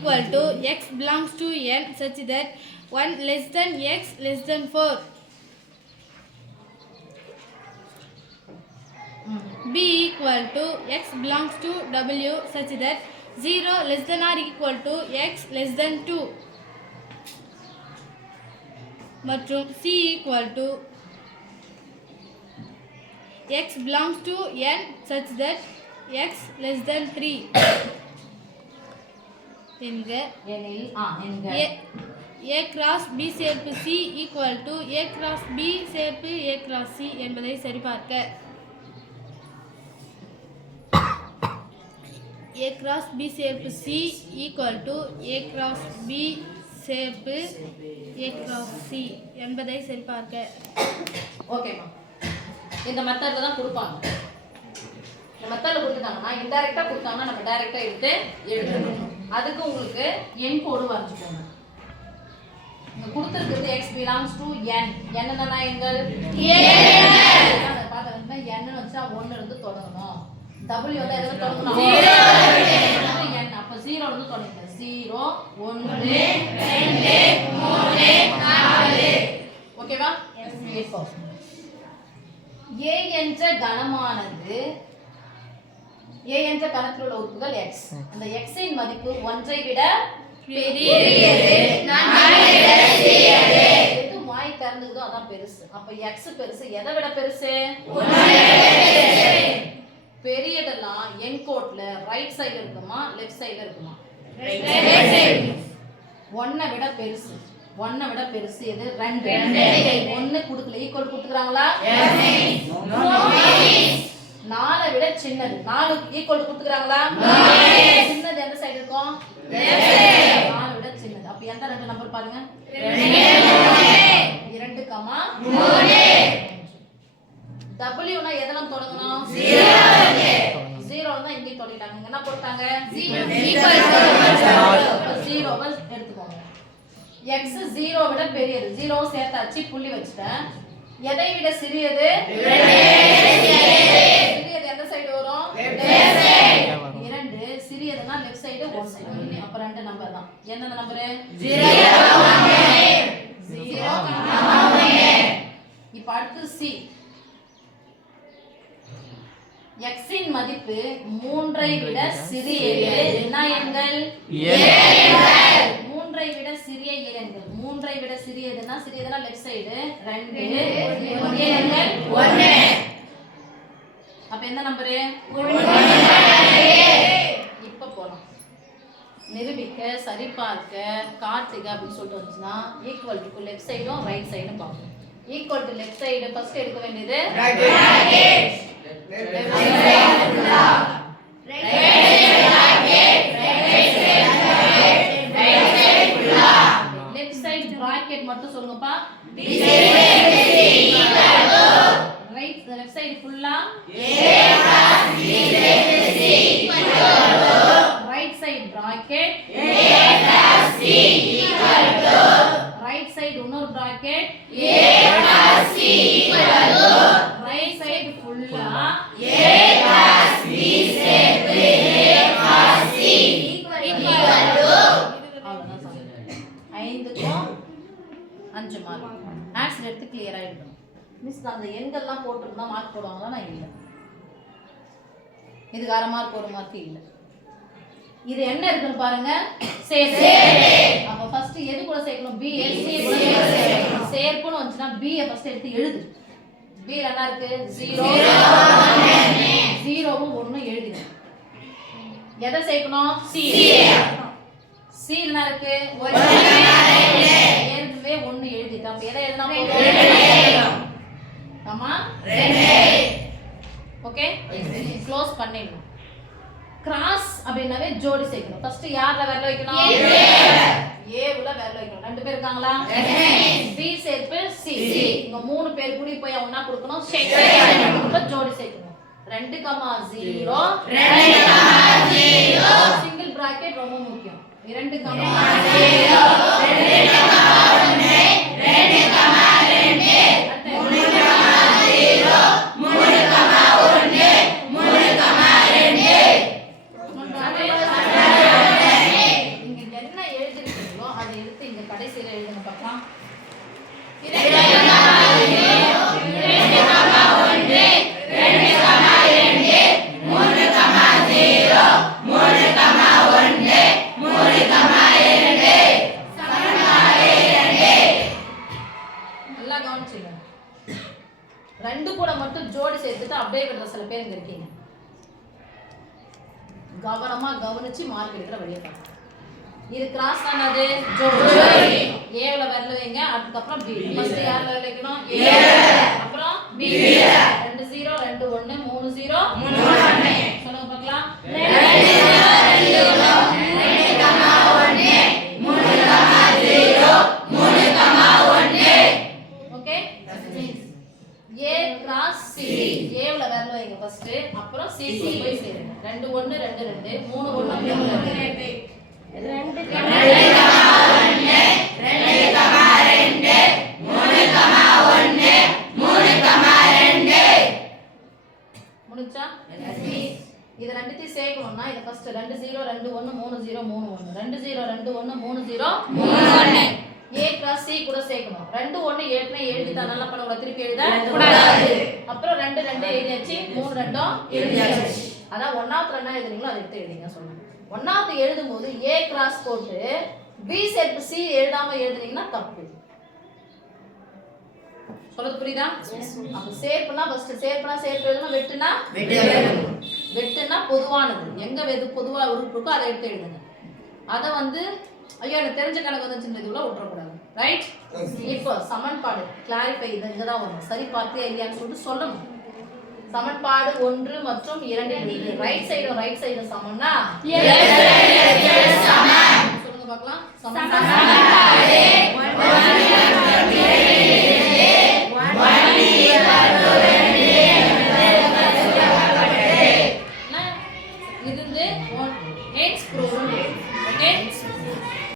equal to x belongs to n such that 1 less than x less than 4. b equal to x belongs to w such that 0 less than or equal to x less than 2 மற்றும் c equal to x belongs to n such that x less than 3 என்க எனில் ஆ என்க a cross b சேர்ப்பு c equal to a cross b சேர்ப்பு a cross c என்பதை சரிபார்க்க. A cross b சேர்ப்பு c equal to a cross b சேர்ப்பு a cross c என்பதை சரிபார்க்க. ஓகேம்மா இந்த மெத்தடில் தான் கொடுப்பாங்க. இந்த மெத்தடில் கொடுத்துட்டாங்கன்னா இன்டைரக்டாக கொடுத்தாங்கன்னா நம்ம டைரெக்டாக எடுத்து எழுதணும். அதுக்கு உங்களுக்கு என் கோடு வரைஞ்சிக்கோங்க. இங்க கொடுத்துருக்கிறது எக்ஸ் பிலாங்ஸ் டு என் என்னென்ன எண்கள் அதை பார்த்தா என்னு வச்சா ஒன்று இருந்து தொடங்கணும். டபிள்யூ வந்து எதில் தொடங்கணும்? என் அப்போ ஜீரோ இருந்து தொடங்குங்க ஜீரோ ஒன்று ஓகேவா இப்போ ஏ என்ற கணமானது ஏ என்ற கணத்தில் உள்ள உறுப்புகள் எக்ஸ் அந்த எக்ஸின் மதிப்பு ஒன்றை விட பெரியது. எது வாய் திறந்துக்குதோ அதான் பெருசு. அப்ப எக்ஸ் பெருசு எதை விட பெருசு? பெரியதெல்லாம் என் கோட்ல ரைட் சைடு இருக்குமா லெஃப்ட் சைடுல இருக்குமா? ஒன்னை விட பெருசு. ஒன்னை விட பெருசு எது? ரெண்டு. ஒன்னு கொடுக்கல ஈக்குவல் கொடுத்துக்கிறாங்களா? நாலை விட சின்னது. நாலு ஈக்குவல் கொடுத்துக்கிறாங்களா? சின்னது எந்த சைடு இருக்கும்? நாலை விட சின்னது. அப்ப எந்த ரெண்டு நம்பர் பாருங்க. இரண்டு கமா டபிள்யூனா எதெல்லாம் தொடங்கணும்? ஜீரோ தான் இங்கேயும் தொடங்கிட்டாங்க. இங்க என்ன போட்டாங்க? ஜீரோவை எடுத்துக்கோங்க. எக்ஸ் ஜீரோ விட பெரியது. ஜீரோ சேர்த்தாச்சு. புள்ளி வச்சுட்டேன். எதை விட சிறியது சிறியது எந்த சைடு வரும் இரண்டு சிறியதுன்னா அப்ப ரெண்டு நம்பர் தான். என்னென்ன நம்பரு ஜீரோ இப்ப அடுத்து சி எக்ஸின் மதிப்பு மூன்றை விட சிறியது என்ன எண்கள்? மூன்றை விட சிறிய இலங்கள் மூன்றை விட சிறியதுன்னா சிறியதுன்னா லெஃப்ட் சைடு ரெண்டு. எண்கள் அப்ப எந்த நம்பரு இப்ப போலாம் நிரூபிக்க சரிபார்க்க காட்டுக அப்படின்னு சொல்லிட்டு வந்துச்சுன்னா ஈக்குவல் டு லெஃப்ட் சைடும் ரைட் சைடும் பார்க்கணும் equal to left side first எடுக்க வேண்டியது? ஐந்துக்கும் அஞ்சு மார்க் ஆன்சர் எடுத்து கிளியர் ஆயிடணும் மிஸ் அந்த எண்கள்லாம் போட்டிருந்தா மார்க் போடுவாங்களா? நான் இல்லை. இதுக்கு அரை மார்க் ஒரு மார்க் இல்லை. இது என்ன இருக்குன்னு பாருங்க. சேர்ப்பு அப்ப ஃபர்ஸ்ட் எது கூட சேர்க்கணும்? பி கூட சேர்க்கணும். சேர்ப்புன்னு வந்துச்சுன்னா பிஏ ஃபர்ஸ்ட் எடுத்து எழுது. பி என்ன இருக்கு? ஜீரோ ஜீரோவும் ஒன்றும் எழுதுங்க எதை சேர்க்கணும்? சி சி என்ன இருக்கு? ஏற்கனவே ஒண்ணு எழுதிட்டோம். அப்ப எதை எழுதினா ஆமா? ஓகே க்ளோஸ் பண்ணிடணும். கிராஸ் அப்படின்னாவே ஜோடி சேர்க்கணும். ஃபர்ஸ்ட் யார்ல விரல வைக்கணும்? ஏவுல விரல வைக்கணும். ரெண்டு பேர் இருக்காங்களா? பி சேர்ப்பு சி. இங்க மூணு பேர் கூடி போய் ஒண்ணா கொடுக்கணும்? இப்ப ஜோடி சேர்க்கணும். ரெண்டு கமா ஜீரோ சிங்கிள் பிராக்கெட் ரொம்ப முக்கியம். இரண்டு கமா கடைசியில் எழுதுங்க பார்க்கலாம் ரெண்டு கூட மட்டும் ஜோடி சேர்த்துட்டு அப்படியே விடுற சில பேர் இங்க இருக்கீங்க. கவனமா கவனிச்சு மார்க் எடுக்கிற வழியை பார்க்கலாம் இது கிராஸ் ஆனது ஜோடி. ஏவுல வரல வைங்க அதுக்கப்புறம் பி ஃபர்ஸ்ட் யார் வரல வைக்கணும் ஏ அப்புறம் பி ரெண்டு ஜீரோ ரெண்டு ஒண்ணு மூணு ஜீரோ சொல்லுங்க பார்க்கலாம். ஓகே ஏ கிராஸ் சி ஏவுல வரல வைங்க ஃபர்ஸ்ட் அப்புறம் சி சி போய் சேருங்க. ரெண்டு ஒண்ணு ரெண்டு ரெண்டு. மூணு ஒண்ணு மூணு ரெண்டு. இது ரெண்டுத்தையும் சேர்க்கணும்னா இதை ஃபர்ஸ்ட் ரெண்டு ஜீரோ ரெண்டு ஒன்று மூணு ஜீரோ மூணு ஒன்று ரெண்டு ஜீரோ ரெண்டு ஒன்று மூணு ஜீரோ மூணு ஒன்று ஏ கிராஸ் சி கூட சேர்க்கணும். ரெண்டு ஒன்று ஏற்கனவே எழுதிட்டா நல்லா பண்ண திருப்பி எழுத அப்புறம் ரெண்டு ரெண்டு எழுதியாச்சு. மூணு ரெண்டும் எழுதியாச்சு. அதான் ஒன்னாவது ரெண்டா எழுதுறீங்களோ அதை எடுத்து எழுதிங்க சொல்லுங்க. ஒன்னாவது எழுதும்போது ஏ கிராஸ் போட்டு பி சேர்த்து சி எழுதாம எழுதுனீங்கன்னா தப்பு. சொல்றது புரியுதா? அப்ப சேர்ப்புனா ஃபர்ஸ்ட் சேர்ப்புனா சேர்ப்பு எழுதணும் வெட்டுனா? வெட்டுனா பொதுவானது. எங்க வெது பொதுவா உறுப்பு இருக்கோ அதை எடுத்து எழுதுங்க. அதை வந்து ஐயோ எனக்கு தெரிஞ்ச கணக்கு வந்துச்சுன்னு இதுல விட்டுறக்கூடாது ரைட் இப்போ சமன்பாடு கிளாரிஃபை இது இங்க தான் வரும். சரி பார்த்தியா இல்லையான்னு சொல்லிட்டு சொல்லணும். சமன்பாடு ஒன்று மற்றும் இரண்டு ரைட் சைடும் ரைட் சைடும் சமம்னா? சொல்லுங்க பார்க்கலாம். சமன்பாடு